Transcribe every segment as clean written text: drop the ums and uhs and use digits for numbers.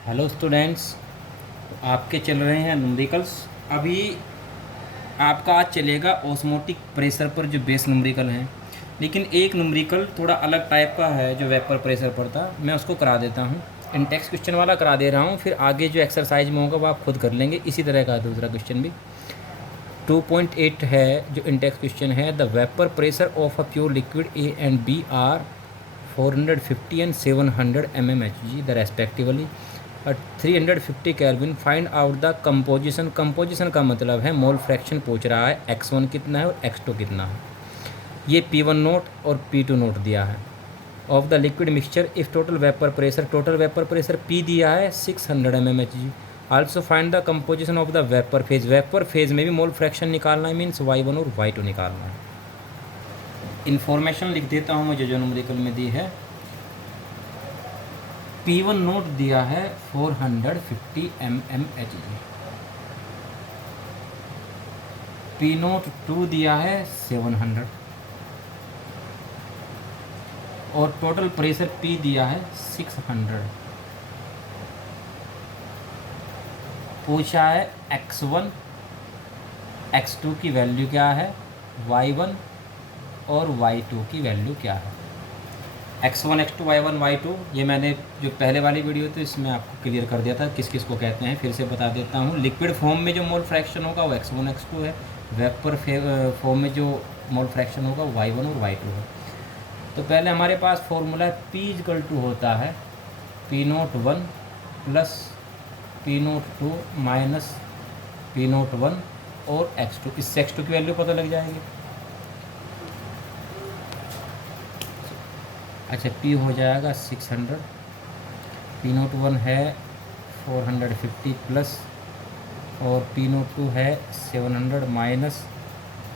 Hello students, आपके चल रहे हैं न्यूमेरिकल्स। अभी आपका आज चलेगा ऑस्मोटिक प्रेशर पर जो बेस न्यूमेरिकल हैं, लेकिन एक न्यूमेरिकल थोड़ा अलग टाइप का है जो वेपर प्रेशर पर था। मैं उसको करा देता हूँ, इन टेक्स्ट क्वेश्चन वाला करा दे रहा हूँ, फिर आगे जो एक्सरसाइज में होगा वो आप खुद कर लेंगे। इसी तरह का दूसरा क्वेश्चन भी 2.8 है जो इन टेक्स्ट क्वेश्चन है। The vapour pressure of a pure liquid A and B are 450 and 700 mmHg the respectively 350 kelvin. Find out the composition. Composition का मतलब है मोल फ्रैक्शन पूछ रहा है, x1 कितना है और x2 कितना है। ये P1 नोट और P2 नोट दिया है। Of the liquid mixture if total vapour pressure P दिया है 600 mmHg। Also find the composition of the vapour phase. Vapour phase में भी मोल फ्रैक्शन निकालना है, मीन्स y1 और y2 निकालना है। इन्फॉर्मेशन लिख देता हूँ मुझे जो न्यूमेरिकल में दी है। P1 नोट दिया है 450 mmHg। P नोट 2 दिया है 700 और टोटल प्रेशर P दिया है 600। पूछा है x1 x2 की वैल्यू क्या है, y1 और y2 की वैल्यू क्या है। x1 x2 y1 y2 ये मैंने जो पहले वाली वीडियो थी इसमें आपको क्लियर कर दिया था किस किस को कहते हैं। फिर से बता देता हूँ। लिक्विड फॉर्म में जो मोल फ्रैक्शन होगा वो x1 x2 है। वेपर फॉर्म में जो मोल फ्रैक्शन होगा वो y1 और y2 है। तो पहले हमारे पास फॉर्मूला है P इक्वल टू होता है P01 plus P02 minus P01 और x2। इससे x2 की वैल्यू पता लग जाएगी। अच्छा, P हो जाएगा 600, P01 है 450 प्लस और P02 है 700 माइनस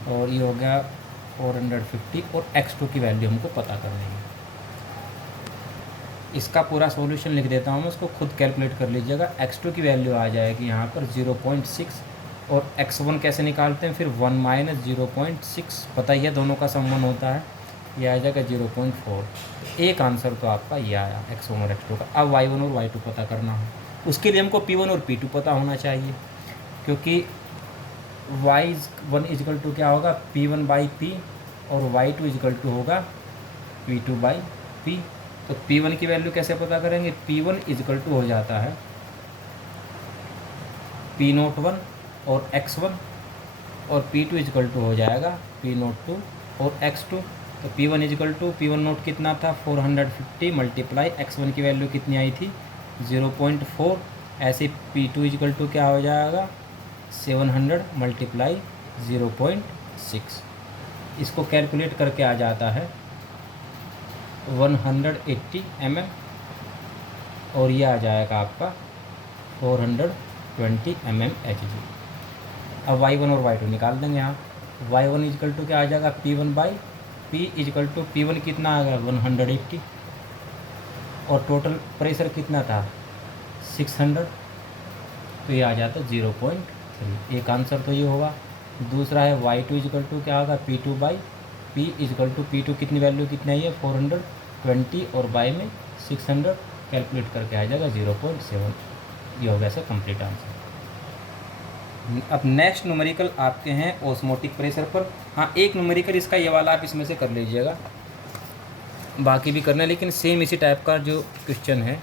और ये हो गया 450 और x2 की वैल्यू हमको पता करनी है। इसका पूरा सॉल्यूशन लिख देता हूँ मैं, उसको खुद कैलकुलेट कर लीजिएगा। x2 की वैल्यू आ जाएगी यहाँ पर 0.6 और x1 कैसे निकालते हैं फिर 1 माइनस 0.6, पता ही है दोनों का सम 1 होता है, ये आ जाएगा 0.4। एक आंसर तो आपका ये आया x1 और x2 का। अब y1 और y2 पता करना है, उसके लिए हमको P1 और P2 पता होना चाहिए, क्योंकि y1 इजकल टू क्या होगा P1 बाई P और y2 इजकल टू होगा P2 बाई P। तो P1 की वैल्यू कैसे पता करेंगे, P1 इजकल टू हो जाता है P01 और x1 और P2 इजकल टू हो जाएगा P02 और x2। तो P1 is equal to P1 note कितना था 450 मल्टीप्लाई x1 की वैल्यू कितनी आई थी 0.4। ऐसे P2 इजकल टू क्या हो जाएगा 700 मल्टीप्लाई 0.6। इसको कैलकुलेट करके आ जाता है 180 mm और ये आ जाएगा आपका 420 mmHg। अब y1 और y2 निकाल देंगे यहाँ। y1 इजकल टू क्या आ जाएगा P1 by P is equal to P1 कितना आ गया 180 और टोटल प्रेशर कितना था 600, तो ये आ जाता है 0.3। एक आंसर तो ये होगा। दूसरा है y2 इजकल टू क्या होगा P2 by P is equal to P2 कितनी वैल्यू कितनी आई है 420 और बाई में 600, कैलकुलेट करके आ जाएगा 0.7। ये हो गया सर कंप्लीट आंसर। अब नेक्स्ट न्यूमेरिकल आपके हैं ऑस्मोटिक प्रेशर पर। हाँ, एक न्यूमेरिकल इसका ये वाला आप इसमें से कर लीजिएगा, बाकी भी करना है, लेकिन सेम इसी टाइप का जो क्वेश्चन है।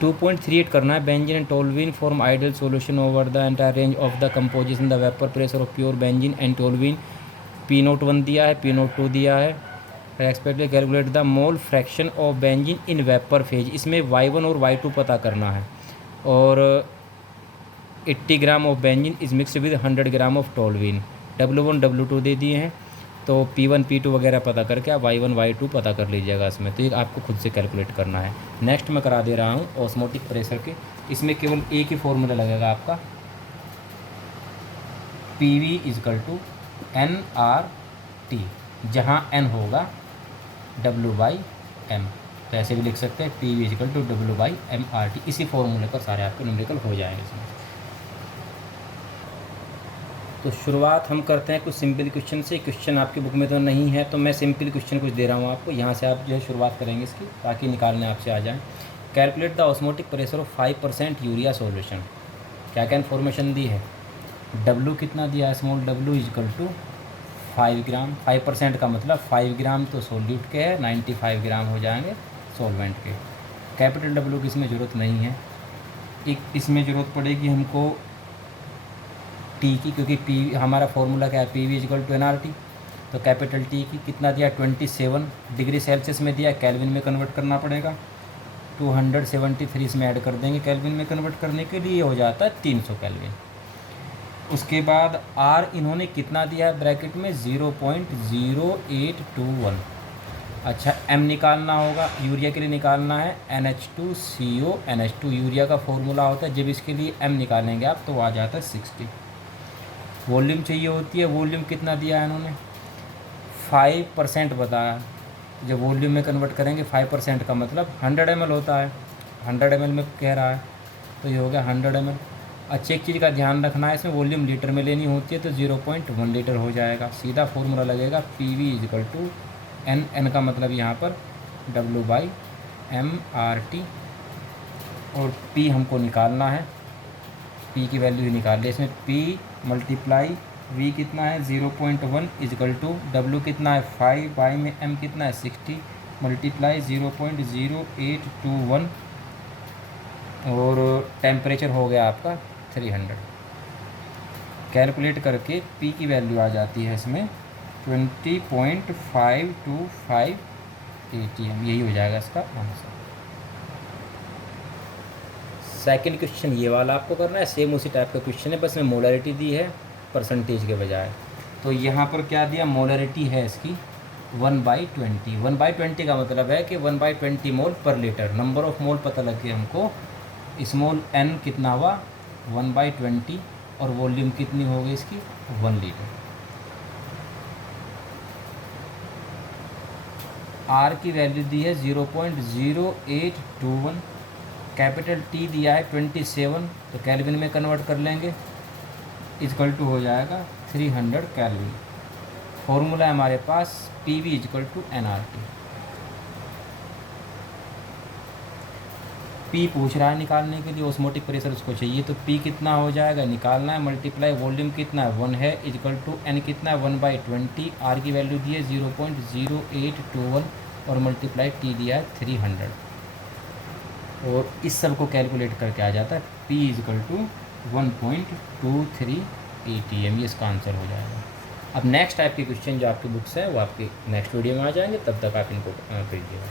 टू 2.38 करना है। Benzene and toluene form ideal solution over the entire range of the composition the vapour pressure of pure benzene and toluene. P01 दिया है, P02 दिया है। Expectedly calculate the mole fraction of benzene in vapour phase. इसमें y1 और y2 पता करना है और 80 gram of benzene is mixed with 100 gram of toluene. W1 W2 दे दिए हैं, तो P1 P2 वगैरह पता करके आप y1 y2 पता कर लीजिएगा इसमें। तो ये आपको खुद से कैलकुलेट करना है। नेक्स्ट मैं करा दे रहा हूँ ऑस्मोटिक प्रेशर के। इसमें केवल एक ही फॉर्मूला लगेगा आपका, PV इजकल टू NRT, जहाँ N होगा W/M। तो ऐसे भी लिख सकते हैं PV इजकल टू W/MRT। इसी फॉर्मूले पर सारे आपके न्यूमेरिकल हो जाएंगे इसमें। तो शुरुआत हम करते हैं कुछ सिंपल क्वेश्चन से। क्वेश्चन आपकी बुक में तो नहीं है, तो मैं सिंपल क्वेश्चन कुछ दे रहा हूँ आपको, यहाँ से आप जो है शुरुआत करेंगे इसकी, ताकि निकालने आपसे आ जाए। Calculate the osmotic pressure of 5% urea solution. क्या क्या इन्फॉर्मेशन दी है, डब्लू कितना दिया है, स्मॉल डब्लू इजकल टू 5 ग्राम। 5% का मतलब 5 ग्राम तो सोल्यूट के है, 95 ग्राम हो जाएंगे सॉल्वेंट के। कैपिटल डब्लू की इसमें ज़रूरत नहीं है, एक इसमें ज़रूरत पड़ेगी हमको टी की, क्योंकि पी हमारा फॉर्मूला क्या है, P V equal to N R T. तो कैपिटल टी की कितना दिया, 27 डिग्री सेल्सियस में दिया, कैल्विन में कन्वर्ट करना पड़ेगा। 273 इसमें ऐड कर देंगे कैल्विन में कन्वर्ट करने के लिए, हो जाता है 300 कैल्विन। उसके बाद आर इन्होंने कितना दिया है ब्रैकेट में, 0.0821। अच्छा, एम निकालना होगा, यूरिया के लिए निकालना है NH2CO NH2 यूरिया का फॉर्मूला होता है। जब इसके लिए एम निकालेंगे आप तो आ जाता है 60। वॉल्यूम चाहिए होती है, वॉल्यूम कितना दिया है इन्होंने, 5% बताया। जब वॉल्यूम में कन्वर्ट करेंगे 5% का मतलब 100 ml होता है, 100 ml में कह रहा है, तो ये हो गया 100 ml। अच्छी एक चीज़ का ध्यान रखना है, इसमें वॉल्यूम लीटर में लेनी होती है, तो 0.1 लीटर हो जाएगा। सीधा फॉर्मूला लगेगा PV इजकल टू एन का मतलब यहाँ पर W/MRT, और P हमको निकालना है, P की वैल्यू ही निकाल ली इसमें। P मल्टीप्लाई V कितना है 0.1 इजकल टू W कितना है 5, Y में M कितना है 60 मल्टीप्लाई 0.0821, और टेम्परेचर हो गया आपका 300। कैलकुलेट करके P की वैल्यू आ जाती है इसमें 20.525 ATM, यही हो जाएगा इसका आंसर। सेकंड क्वेश्चन ये वाला आपको करना है, सेम उसी टाइप का क्वेश्चन है, बस में मोलरिटी दी है परसेंटेज के बजाय। तो यहाँ पर क्या दिया, मोलरिटी है इसकी 1/20। 1/20 का मतलब है कि 1/20 मोल पर लीटर। नंबर ऑफ मोल पता लग गया हमको, स्मॉल n कितना हुआ 1/20, और वॉल्यूम कितनी होगी इसकी 1 लीटर। R की वैल्यू दी है 0.0821, कैपिटल T दिया है 27, तो कैल्विन में कन्वर्ट कर लेंगे, इजकल टू हो जाएगा 300 कैल्विन। फॉर्मूला है हमारे पास PV equal to NRT। P पूछ रहा है निकालने के लिए, ऑस्मोटिक प्रेशर उसको चाहिए, तो P कितना हो जाएगा निकालना है, मल्टीप्लाई वॉल्यूम कितना है 1 है, इजकल टू N कितना है 1/20। R की वैल्यू दी है 0.0821, और मल्टीप्लाई T दिया है 300, और इस सब को कैलकुलेट करके आ जाता है P इजकल टू 1.23 ATM, ये इसका आंसर हो जाएगा। अब नेक्स्ट टाइप के क्वेश्चन जो आपकी बुक्स है वो आपकी नेक्स्ट वीडियो में आ जाएंगे, तब तक आप इनको कीजिएगा।